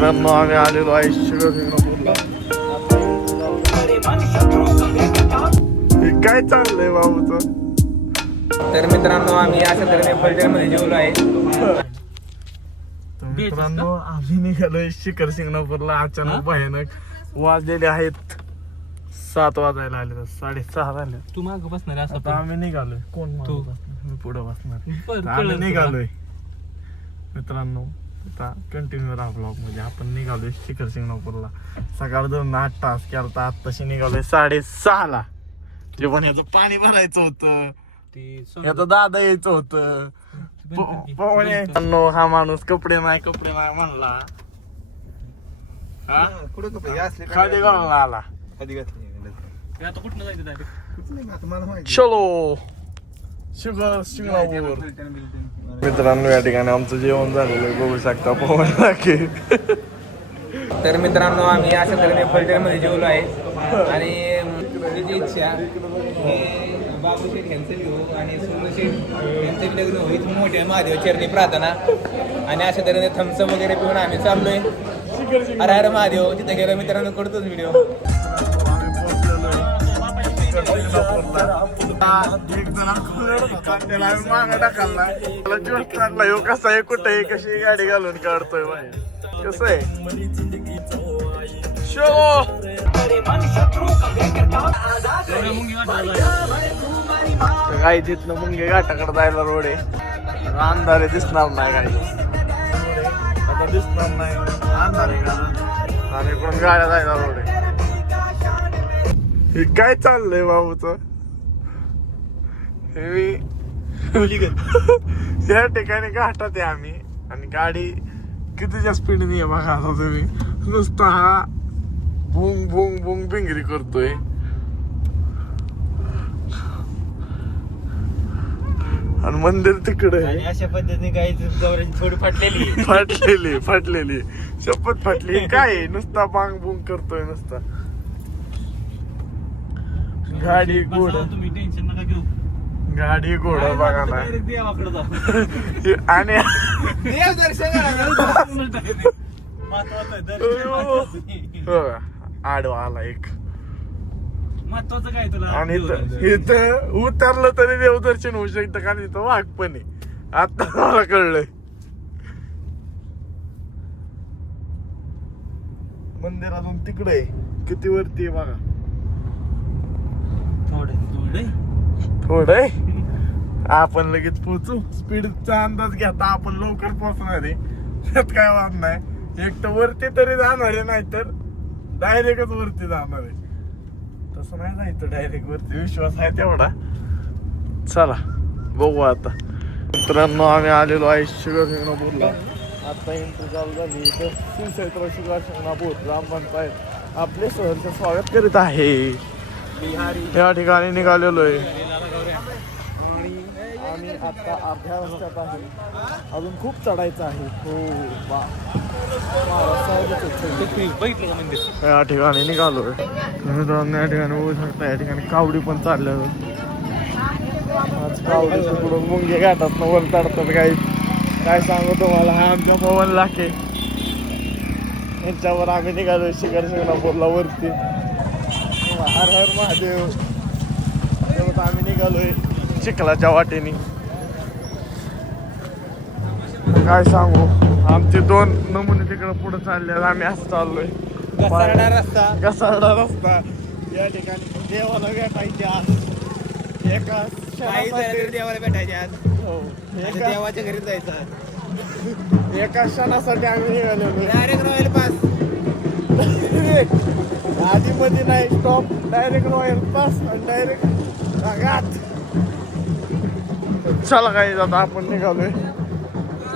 मित्रांनो आम्ही आलेलो आहे शिवसिंगपूरला. काय चाललंय बाबूच? तर मित्रांनो आम्ही अशा तऱ्हेने फलटणमध्ये जेवलो आहे. मित्रांनो आम्ही निघालोय शिखर शिंगणापूरला. अचानक भयानक वाजलेले आहेत 7 वाजायला आले, 6:30 झाले. तू माग बसणार असं आता आम्ही निघालोय. कोण मागं तू. बसणार? मी पुढे बसणार. बरं, आम्ही कळलं निघालोय मित्रांनो. आता कंटिन्यू राहा ब्लॉग मध्ये. आपण निघालोय शिखर शिंगणापूरला. सकाळ 8 तास केला तर आत्ताशी निघालोय 6:30ला. जेवण याचं पाणी भरायचं होतं, याचं दादा यायचं होतं. हा माणूस कपडे नाही म्हणला. कुठे कपडे असले खाली घालून आला. कधी घातले आता कुठनं जायचं direct? तुम्हाला माहिती चलो शिखर शिंगणापूर. मित्रांनो या ठिकाणी आमचं जेवण झालेलं आहे, बघू शकता पवन टाके. तर मित्रांनो आम्ही अशा तऱ्हेने फलटणमध्ये जेवलो आहे. आणि माझी इच्छा हे बाबू शेठ यांचं घेऊ आणि सोनू शेठ यांचं लग्न होईल मोठ्या महादेव चरणी प्रार्थना. आणि अशा तऱ्हेने थम्सअप वगैरे पिऊन आम्ही चाललोय. अरे अरे महादेव तिथे गेलो मित्रांनो, करतोच व्हिडिओ. एक जण त्याला मागं टाकायला मला जोश टाकला. ह्यो कसा आहे, कुठे आहे, कशी गाडी घालून काढतोय बाहेर. कसं आहे शो. काही तिथनं मुंगे घाटाकडे जायला रोड आहे. अंधारे दिसणार नाही काही, आता दिसणार नाही अंधारे का. आणि पण गाड्या जायला रोड आहे. हे काय चाललंय बाबूच? या ठिकाणी घाटात आहे आम्ही आणि गाडी कितीच्या स्पीडने आहे बघा. आता तुम्ही नुसता हा भुंग भुंग भुंग भिंगरी करतोय. आणि मंदिर तिकडे आणि अशा पद्धतीने काही गौरांची थोडी फाटलेली शपथ फाटली. काय आहे? नुसता बांग बुंग करतोय नुसता. गाडी घोडा, तुम्ही टेन्शन नका घेऊ. गाडी घोडा बघा ना. आणि आडवा आला एक. महत्वाचं काय तुला? आणि इथं उतरलं तरी देवदर्शन होऊ शकतं, कारण इथं वाघ पण आहे. आता मला कळलंय. मंदिर अजून तिकडे आहे, किती वरती आहे बघा. थोडं आहे. आपण लगेच पोहोचू. स्पीडचा अंदाज घेता आपण लवकर पोहोचणार आहे, त्यात काय वाद नाही. एक तर वरती तरी जाणार आहे, नाही तर डायरेक्टच वरती जाणार आहे. तसं नाही जायचं डायरेक्ट वरती, विश्वास आहे तेवढा. चला बघू आता. मित्रांनो आम्ही आलेलो आहे शिखर शिंगणापूरला. आता एंट्री चालू झाली. इथं शिवक्षेत्र शिखर शिंगणापूर ग्रामपंचायत आपले सहर्ष स्वागत करीत आहे. या ठिकाणी निघालेलो आहे आणि आता अर्ध्या रस्त्यात आहे. अजून खूप चढायचं आहे. हो बघितलं का मंदिर? या ठिकाणी निघालोय मित्रांनो. या ठिकाणी बघू शकता, या ठिकाणी कावडी पण चालल्या. आज कावडी तिकडून मुंगे घाटात वर चढतात. काय सांगू तुम्हाला, हा आमच्या पवन लाखे यांच्यावर आम्ही निघालोय शिखर शिंगणापूरला वरती. हर हर महादेव. तेव्हा आम्ही निघालोय चिखलाच्या वाटेने. काय सांगू, आमचे 2 नमुने तिकडे पुढे चालले, आम्ही असं चाललोय. घसारडा रस्ता. या ठिकाणी देवाला भेटायचे आज. एका देवाला भेटायचे आज. हो, देवाच्या घरी जायचं. एका क्षणासाठी आम्ही निघालेलो. Direct royal pass. आधी मध्ये नाही स्टॉप, डायरेक्ट रॉयल पास आणि डायरेक्ट घाट. चला काही आता आपण निघालोय.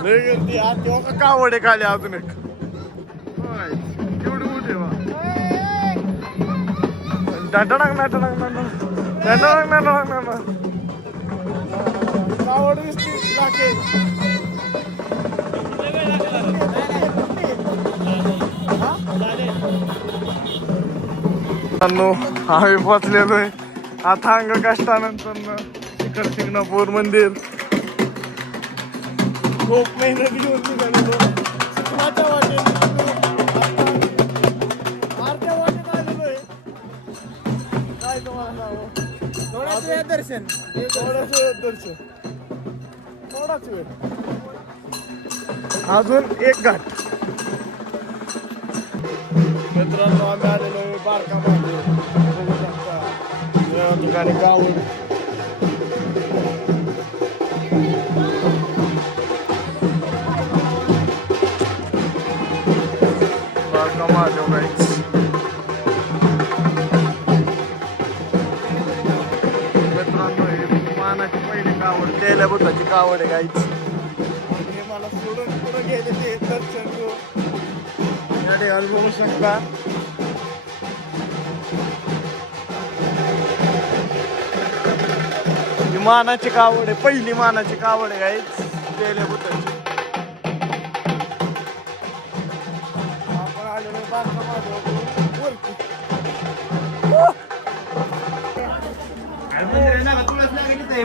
लय गर्दी आत. तेव्हा कावडे खाली अजून एक एवढी मोठी कावड दिसते. आम्ही पोचलेलोय अथांग कष्टानंतर शिखर शिंगणापूर मंदिर. खूप मेहनत घेऊन निघालेलो चिखलाच्या वाटेने. घेऊया दर्शन. थोडाच वेळ दर्शन, थोडाच वेळ, अजून एक घाट. मित्रांनो आम्ही आलेलो आहे बारका महादेव, बघू शकता या ठिकाणी गावड. बारका महादेव गाईच. मित्रांनो हे मानाची पहिली कावड, तेल्या बुटाची कावड आहे गाईच. आणि मला सोडून पुढे गेलेले दर्शन घेऊन या ठिकाणी बघू शकता. ही मानाची कावड आहे, पहिली मानाची कावड आहे गाईच, तेल्या बुटाची. आपण आलेलो बारका महादेव वरती.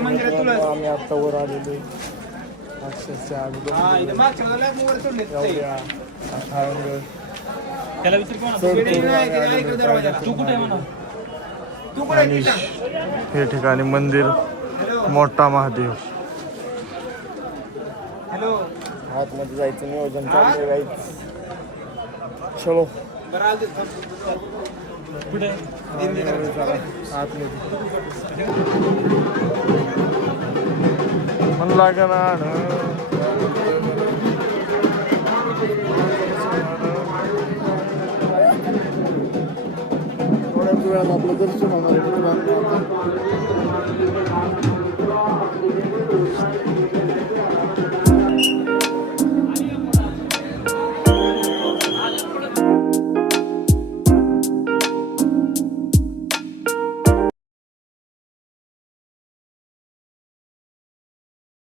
मंदिरात तुळस. आम्ही आता वर आलेलो आहे. अक्षरशः आम्ही हा, इथं मागच्या बाजूला एक वर सोडले. एवढ्या अथांग त्याला विचार कोण आहे? इकडे दरवाजा. तू कुठे आहे म्हणा? तू कुठे आहे? हे ठिकाणी मंदिर मोठा महादेव. हॅलो. आतमध्ये जायचं नियोजन चाललंय गाईच. चलो बरं आलं कुठे? आतमध्ये मन लागेल थोड्याच वेळात आपलं दर्शन होणार आहे मित्रांनो.